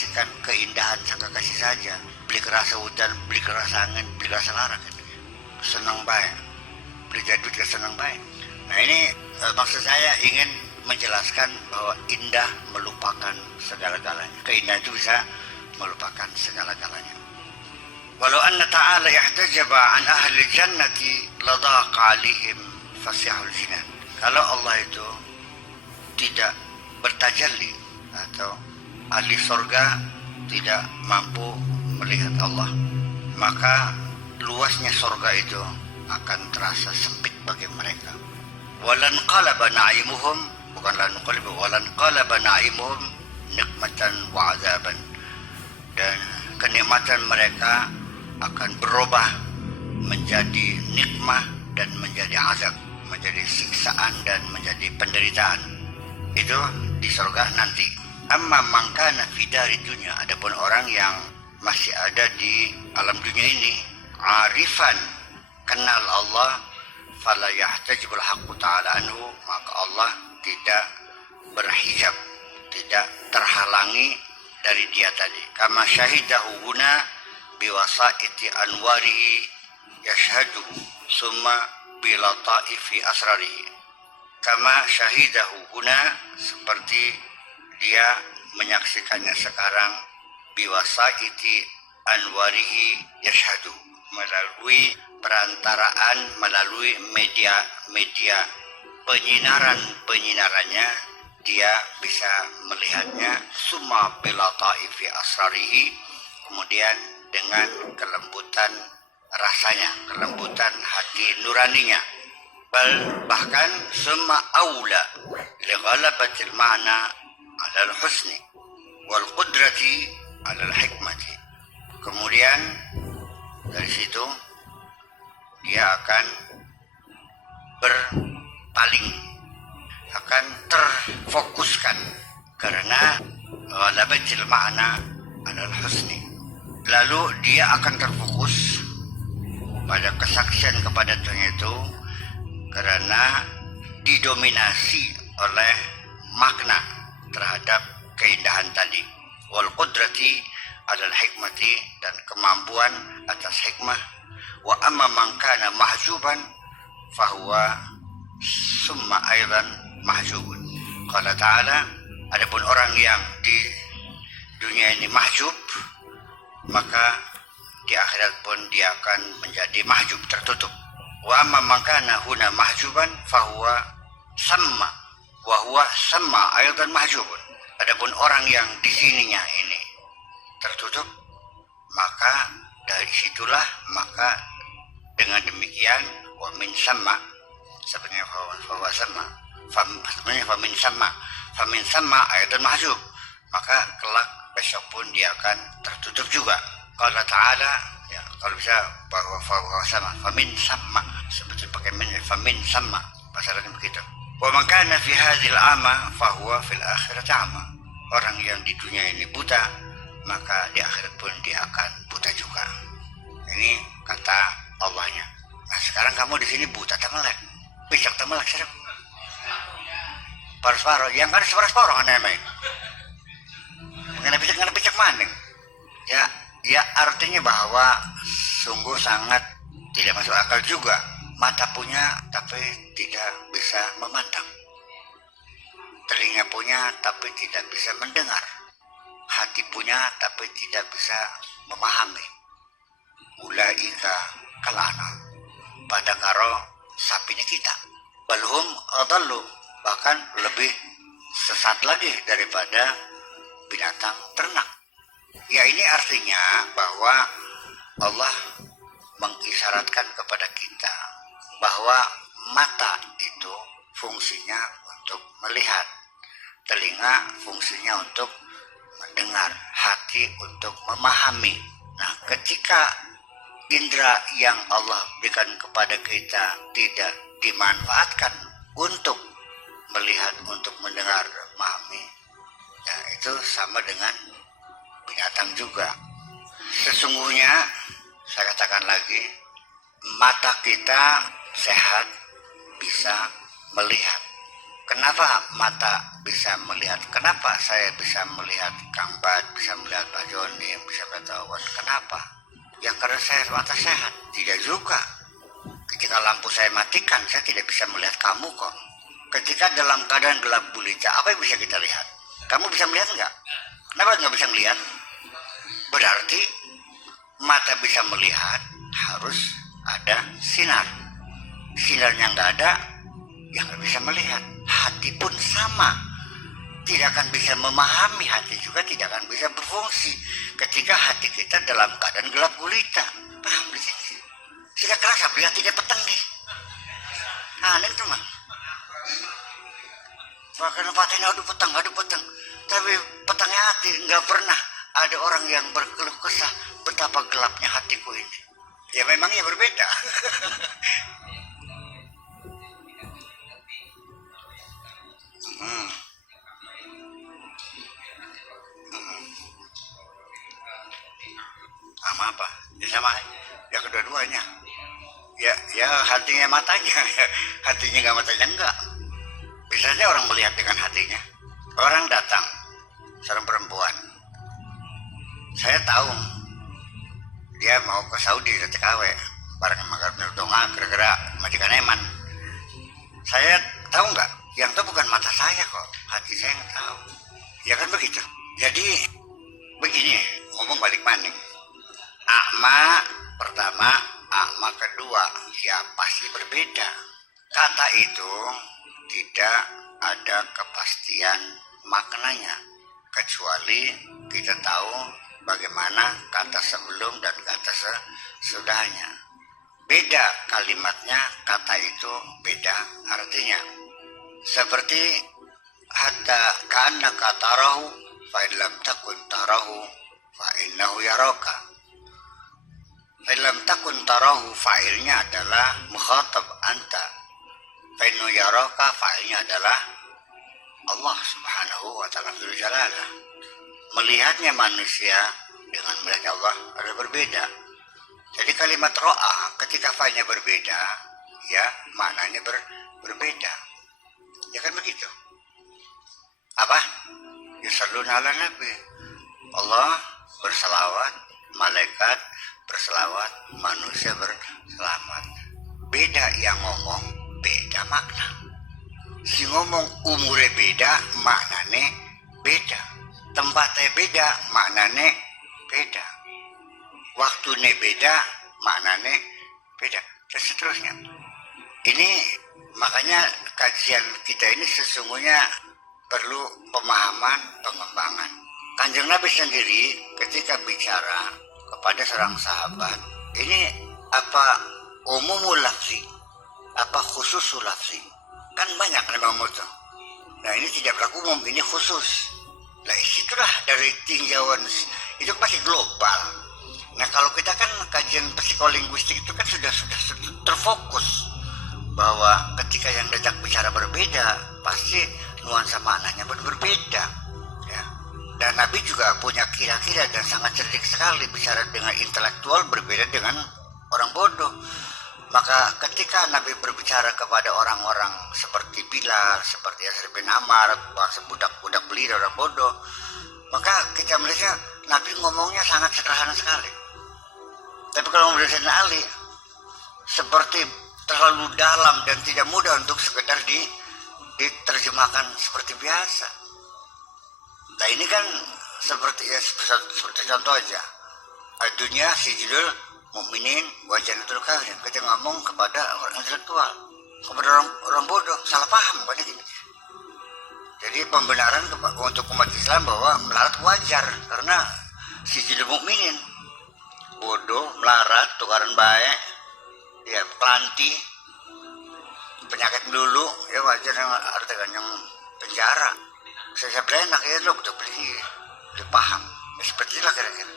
menyaksikan keindahan sang kekasih saja. Beli kerasa hutan, beli kerasa angin, beli kerasa larang kan. Senang baik. Beli jadut ke senang baik. Nah ini maksud saya ingin menjelaskan bahwa indah melupakan segala-galanya. Keindahan itu bisa melupakan segala-galanya. Walau anna ta'ala ihtajaba an ahli jannati ladaqa alihim fasihul jinan. Kalau Allah itu tidak bertajalli atau ahli surga tidak mampu melihat Allah, maka luasnya surga itu akan terasa sempit bagi mereka. Walan qalaba na'imuhum, bukan lan qalaba, walan qalaba na'imuhum nikmatan wa azaban. Dan kenikmatan mereka akan berubah menjadi nikmah dan menjadi azab, menjadi siksaan dan menjadi penderitaan. Itu di surga nanti. Amma man kana fi dari dunya, adapun orang yang masih ada di alam dunia ini, arifan, kenal Allah, fala yahtajibul haqqu ta'ala anhu, maka Allah tidak berhijab, tidak terhalangi dari dia tadi. Kama syahidahu huna biwasaiti anwarihi yashhaduhu summa bilataifi asrarihi. Kama syahidahu huna, seperti dia menyaksikannya sekarang, biwasaiti anwarihi yashhadu, melalui perantaraan, melalui media penyinarannya dia bisa melihatnya. Summa bilataifi asrarihi, kemudian dengan kelembutan rasanya, kelembutan hati nuraninya. Bahkan summa aula li ghalabatil ma'na 'ala al-husni wal qudrati 'ala al-hikmati. Kemudian dari situ dia akan berpaling, akan terfokuskan karena ghalabatil ma'na 'ala al-husni. Lalu dia akan terfokus pada kesaksian kepada Tuhan itu karena didominasi oleh makna terhadap keindahan tadi. Wal qudrati 'alal hikmati, dan kemampuan atas hikmah. Wa amma man kana mahjuban fahuwa summa aidan mahjubun. Qala ta'ala, adapun orang yang di dunia ini mahjub, maka di akhirat pun dia akan menjadi mahjub, tertutup. Wa amma man kana huna mahjuban fahuwa samma wa huwa samma aidan mahjubun. Adapun orang yang di sininya ini tertutup, maka dari situlah, maka dengan demikian wa min samma, sebenarnya fahuwa samma, sebenarnya fa min samma aidan mahjub, maka kelak besok pun dia akan tertutup juga. Qala ta'ala, ya, kalau bisa bahwa fahuwa sama, famin sama, sebetulnya pakai min, famin sama, bahasa Arabnya begitu. Wa man kana fi hadzal ama fahuwa fil akhirati ama. Orang yang di dunia ini buta, maka di akhirat pun dia akan buta juga. Ini kata Allahnya. Nah, sekarang kamu di sini buta tamelek, bijak tamelek serem. Paru-paru, yang kan separuh kan namanya. Ngana bijak maning. Ya artinya bahwa sungguh sangat tidak masuk akal juga. Mata punya tapi tidak bisa memandang. Telinga punya tapi tidak bisa mendengar. Hati punya tapi tidak bisa memahami. Ulaika kalana, pada karo sapinya kita. Balhum adallu, bahkan lebih sesat lagi daripada binatang ternak. Ya, ini artinya bahwa Allah mengisyaratkan kepada kita bahwa mata itu fungsinya untuk melihat, telinga fungsinya untuk mendengar, hati untuk memahami. Nah, ketika indera yang Allah berikan kepada kita tidak dimanfaatkan untuk melihat, untuk mendengar, memahami, ya itu sama dengan binatang juga. Sesungguhnya, saya katakan lagi, mata kita sehat bisa melihat. Kenapa mata bisa melihat? Kenapa saya bisa melihat Kang Bad, bisa melihat Pak Joni, bisa melihat Awan? Kenapa? Ya karena mata sehat. Tidak juga. Ketika lampu saya matikan, saya tidak bisa melihat kamu kok. Ketika dalam keadaan gelap gulita, apa yang bisa kita lihat? Kamu bisa melihat nggak? Kenapa nggak bisa melihat? Berarti mata bisa melihat harus ada sinar. Sinarnya nggak ada, ya nggak bisa melihat. Hati pun sama, tidak akan bisa memahami, hati juga tidak akan bisa berfungsi ketika hati kita dalam keadaan gelap gulita. Paham di sini? Tidak kerasa lihat tidak petang nih. Aneh tuh mah. Bahkan patahnya aduh petang. Tapi petangnya hati nggak pernah ada orang yang berkeluh kesah betapa gelapnya hatiku ini. Ya memang ya berbeda. Sama apa? Ya sama. Ya kedua-duanya. Ya hatinya matanya. Hatinya nggak matanya enggak. Bisa saja orang melihat dengan hatinya. Orang datang, seorang perempuan. Saya tahu dia mau ke Saudi ke TKW bareng sama Tonga gara-gara majikan Eman. Saya tahu nggak? Yang itu bukan mata saya kok, hati saya nggak tahu. Ya kan begitu. Jadi begini, ngomong balik maning. Akma pertama, akma kedua, ya pasti berbeda. Kata itu tidak ada kepastian maknanya, kecuali kita tahu bagaimana kata sebelum dan kata sesudahnya. Beda kalimatnya, kata itu beda artinya. Seperti hatta ka'annaka tarahu fa in lam takun tarahu fa innahu yaraka. Fa in lam takun tarahu, fa'ilnya adalah mukhatab anta. Fa innahu yaraka, fa'ilnya adalah Allah Subhanahu wa ta'ala dzul jalalah. Melihatnya manusia dengan melihat Allah ada berbeda. Jadi kalimat ro'a ketika fa'ilnya berbeda, ya maknanya berbeda. Ya kan begitu. Apa? Yusalluna ala nabi. Allah berselawat, malaikat berselawat, manusia berselamat. Beda yang ngomong, beda makna. Si ngomong umurnya beda, maknanya beda. Tempatnya beda, maknanya beda. Waktunya beda, maknanya beda. Dan seterusnya. Ini makanya kajian kita ini sesungguhnya perlu pemahaman, pengembangan. Kanjeng Nabi sendiri ketika bicara kepada seorang sahabat, ini apa umumul lafzi, apa khususul lafzi? Kan banyak memang itu. Nah ini tidak berlaku umum, ini khusus. Nah itulah dari tinjauan itu masih global. Nah kalau kita kan kajian psikolinguistik itu kan sudah terfokus bahwa ketika yang diajak bicara berbeda, pasti nuansa maknanya berbeda. Ya. Dan Nabi juga punya kira-kira dan sangat cerdik sekali bicara dengan intelektual berbeda dengan orang bodoh. Maka ketika Nabi berbicara kepada orang-orang seperti Bilal, seperti Yasir bin Ammar, bahasa budak-budak beli orang bodoh, maka kita melihat Nabi ngomongnya sangat sederhana sekali. Tapi kalau melihat Ali, seperti terlalu dalam dan tidak mudah untuk sekedar diterjemahkan seperti biasa. Nah ini kan seperti contoh aja. Dunia sijilul mukminin wa jannatul kafirin. Kita ngomong kepada orang intelektual, kepada orang bodoh, salah paham kan ini. Jadi pembenaran untuk umat Islam bahwa melarat wajar karena sijilul mukminin. Bodoh, melarat, tukaran baik, ya pelanti, penyakit dulu, ya wajar yang artinya yang penjara. Saya beli enak ya lo, udah beli, udah paham. Ya, seperti itulah kira-kira.